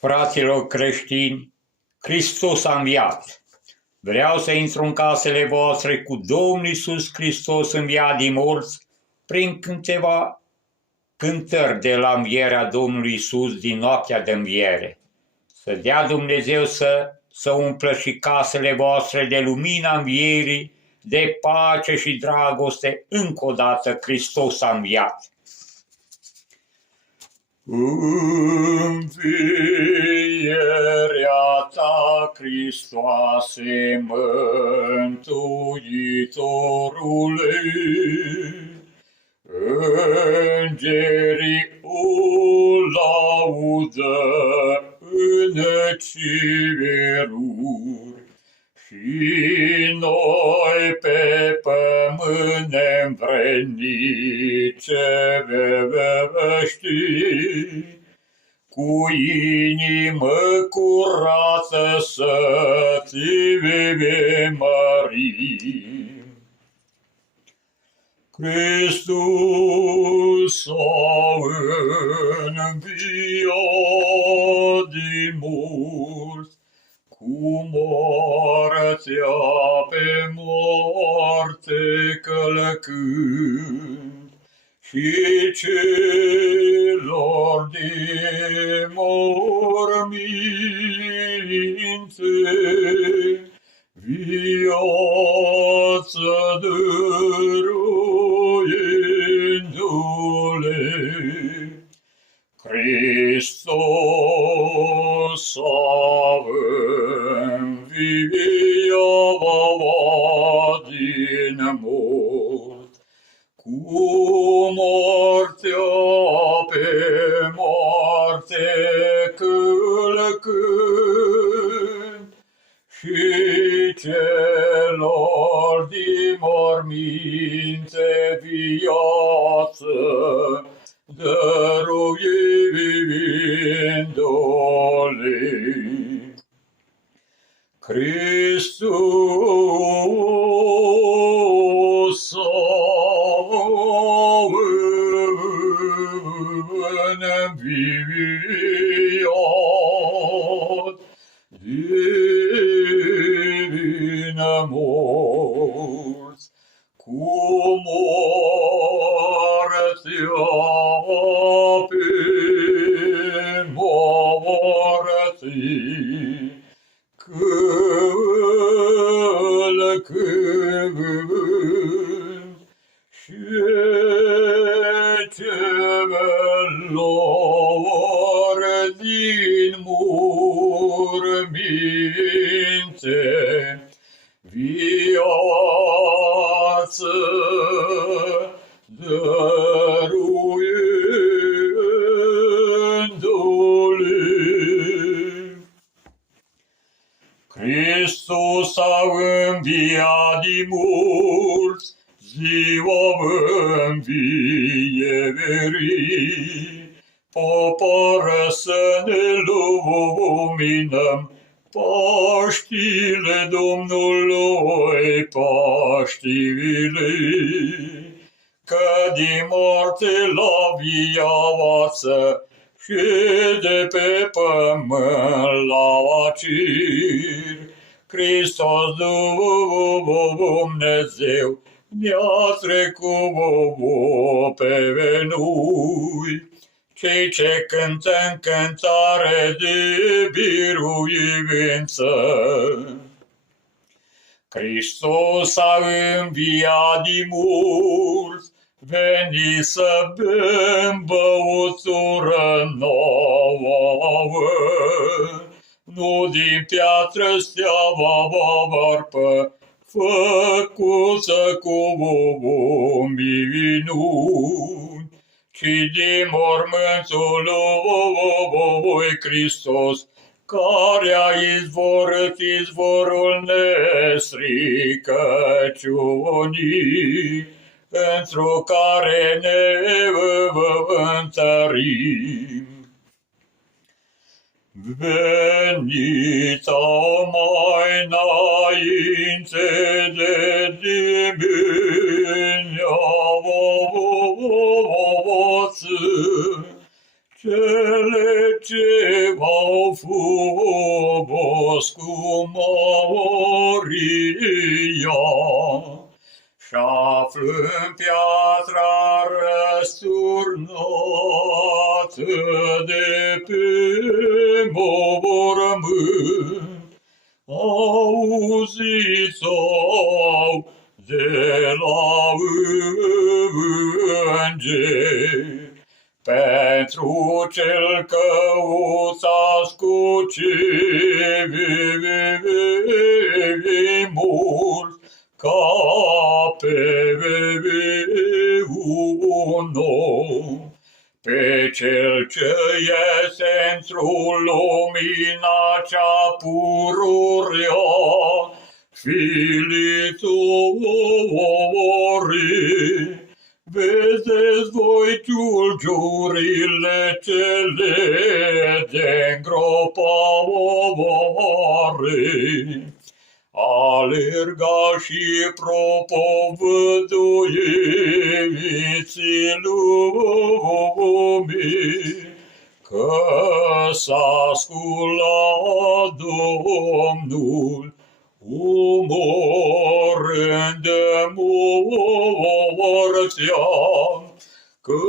Fraților creștini, Hristos a înviat. Vreau să intru în casele voastre cu Domnul Iisus Hristos înviat din morți prin câteva cântări de la învierea Domnului Iisus din noaptea de înviere. Să dea Dumnezeu să umplă și casele voastre de lumina învierii, de pace și dragoste. Încă o dată Hristos a înviat. Învierea ta, Hristoase, Mântuitorule, îngerii o laudă în ceruri, și noi pe pământ nevrednice vești, cu inimă curată să-ți mărim. Hristos a înviat din morți, cu moartea pe moarte călcând, și celor de morminte viață dăruindu-le. Hristos a înviat din morți, cu moartea pe moarte călcând, și celor din morminte viață dăruindu-le. Hristos a înviat din morți, cu moartea pe moarte călcând, și celor din morminte viață dăruindu-le. Hristos a înviat din morți, ziua învierii, poporă să ne luminăm, Paștile Domnului, Paștile, că din moarte la viață și de pe pământ la cer, Hristos Dumnezeu ne-a trecut pe noi. Cei ce cântă în cântare de biruință. Hristos a înviat din morți, veni să bem băutură nouă, nu din piatră steaua varpă, făcută cu minuni, ci din mormântul lui Hristos, care a izvorât izvorul nestricăciunii, pentru care ne întărim. Venit mai înainte de dimineață, cele ce au fost cu Moria, și-aflând piatra răsturnată de pe mormânt, auziți-o de la îngeri, pentru cel căuțați cu cei mulți, ca pe un nou, pe cel ce iese într-o lumina cea pururea, filițorii. Vedeți voi ciulciurile cele de îngropare, alerga și propovăduiți lumii, că s-a sculat Domnul, umorând de morțea, că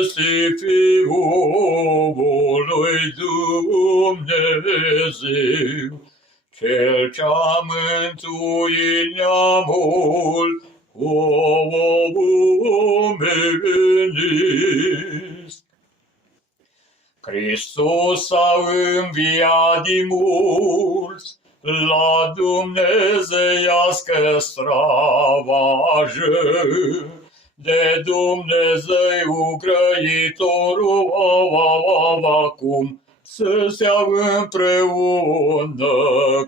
este Fiul lui Dumnezeu, cel ce-a mântuit neamul omenesc. Hristos a înviat din morți, la dumnezeiască stravajă, de Dumnezeu grăitorul acum să stea împreună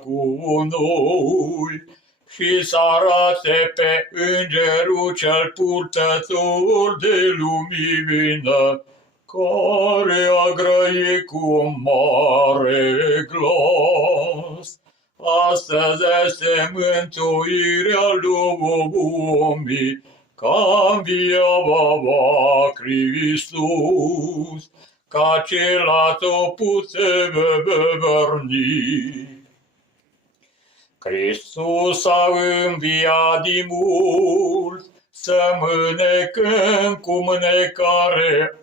cu noi și să arate pe îngerul cel purtător de lumină, care a grăit cu mare glas. Astăzi este mântuirea lumii, ca înviava Hristos, ca cel atotputernic. Hristos a înviat din morți, să mânecăm cu mânecare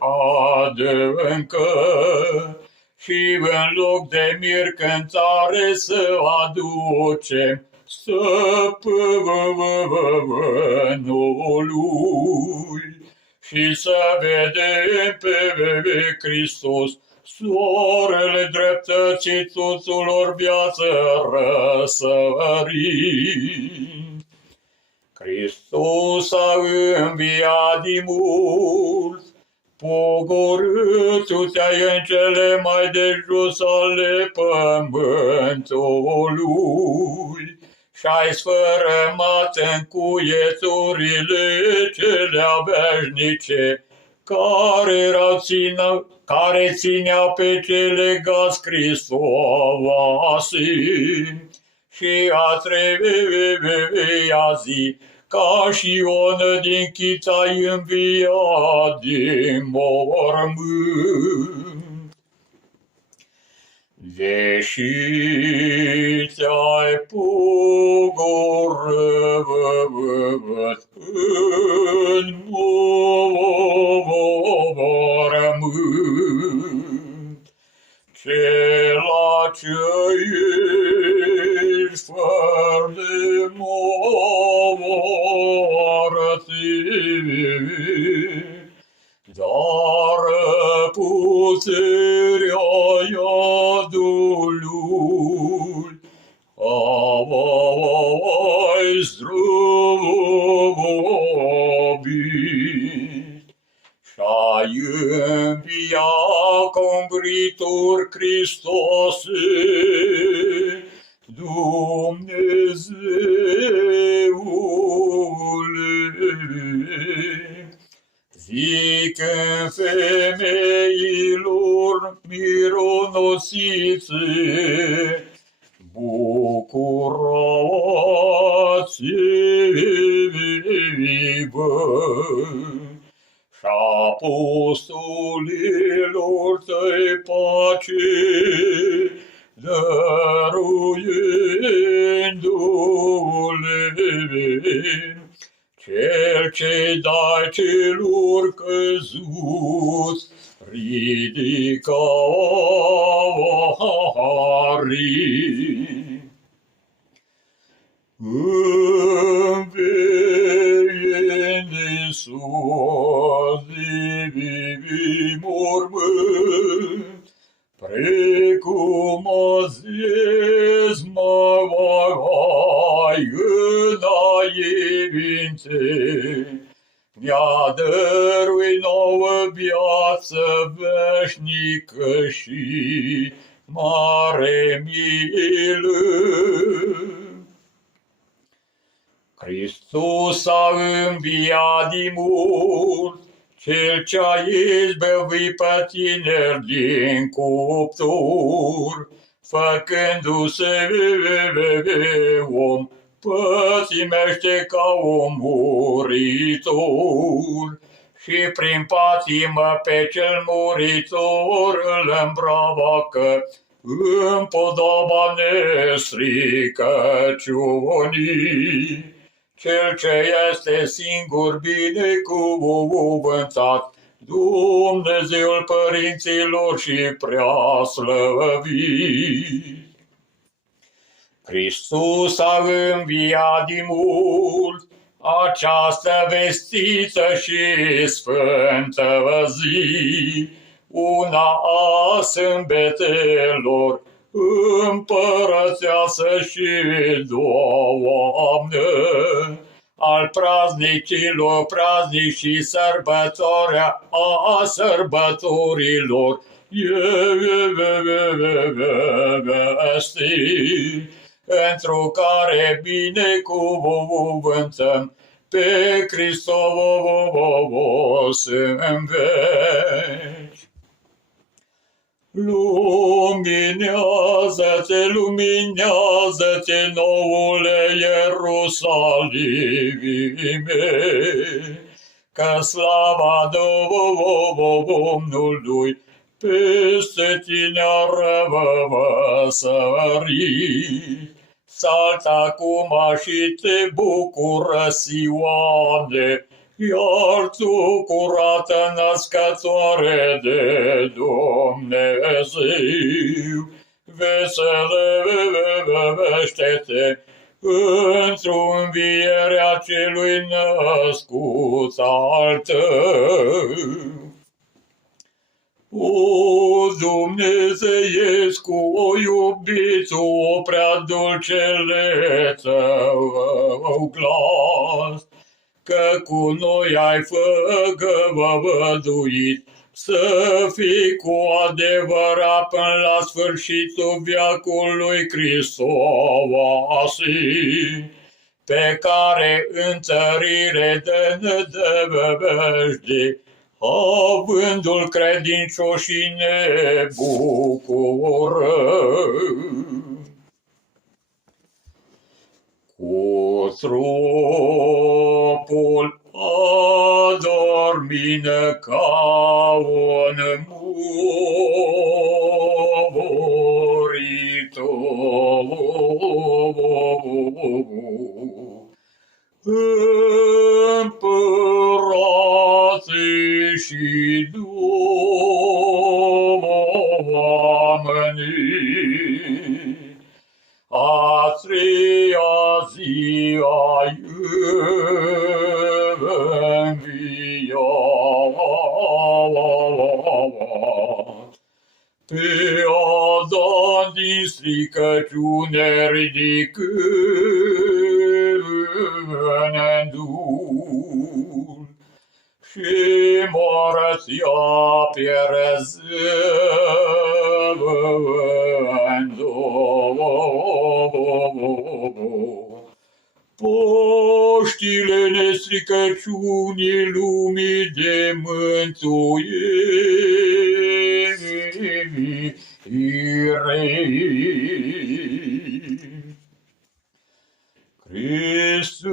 adâncă, și în loc de mir cântare să aducem Stăpânului și să vedem pe Hristos, soarele dreptății tuturor viață răsărind. Hristos a înviat din morți, pogorât te-ai în cele mai de jos ale pământului și-ai sfărâmat în cuieturile cele veșnice, care țineau pe cele legați Hristoase, și a treia zi, ca și Ionă din Chit ai înviat din mormânt. Deși ți-ai pogorât în mormânt, cela ce ești fără de dar puterea iadului ai zdrobit și-ai înviat ca umbritor Hristoase, Dumnezeule. Zic-mi femeilor mironosițe, bucurați-vă și-apostolilor tăi pace, dăruindu-le. Cel ce dai celor căzuți, ridică arii. Învieând din sus divivi mormânt, precum a zis mai înainte, mi-a dăruit nouă viață veșnică și mare milă. Hristos a înviat din mult, Cel ce-a izbăvit pe tineri din cuptor, făcându-se om, pătimește ca un muritor. Și prin patimă pe cel muritor îl îmbravacă împodoba nestricăciunii. Cel ce este singur binecuvântat, Dumnezeul părinților și prea slăvit. Hristos a înviat din mult, această vestită și sfântă zi, una a sâmbetelor, împărățeasă și Doamnă, al praznicilor, praznic și sărbătoarea a sărbătorilor, este, întru care binecuvântăm pe Hristos în veci. Luminează-te, luminează-te, noule Ierusalime, că slava Domnului peste tine a răvăsărit. Saltă acum și te bucură, Sioane, iar tu, curată născătoare de Dumnezeu, veselește-te într-o învierea celui născut al tău. O Dumnezeiesc, o iubit, o prea dulcele tău glas, că cu noi ai făgăduit să fii cu adevărat până la sfârșitul veacului Hristos, pe care întărire de nădejde, avându-l credincioșii ne bucurăm. Cu trupul adormină ca un muritor. Împărații și domnii, a treia zi ai înviat. Pe Adam din stricăciune ridicând și morția pierzând. Poștile nestricăciunii lumii de mântuire. Hristos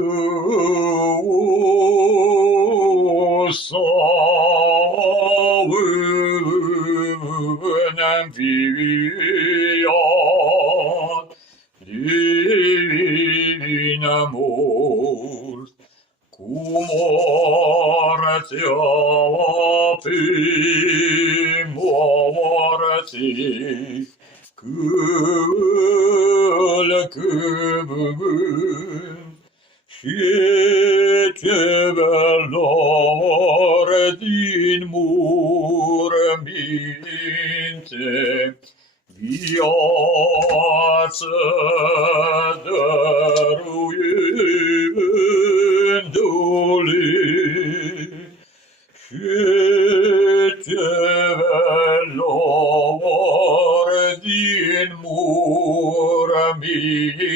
înviat din morți, cu moartea pe moartea, călcând, și celor din morminte viață dăruindu-le, și celor din morminte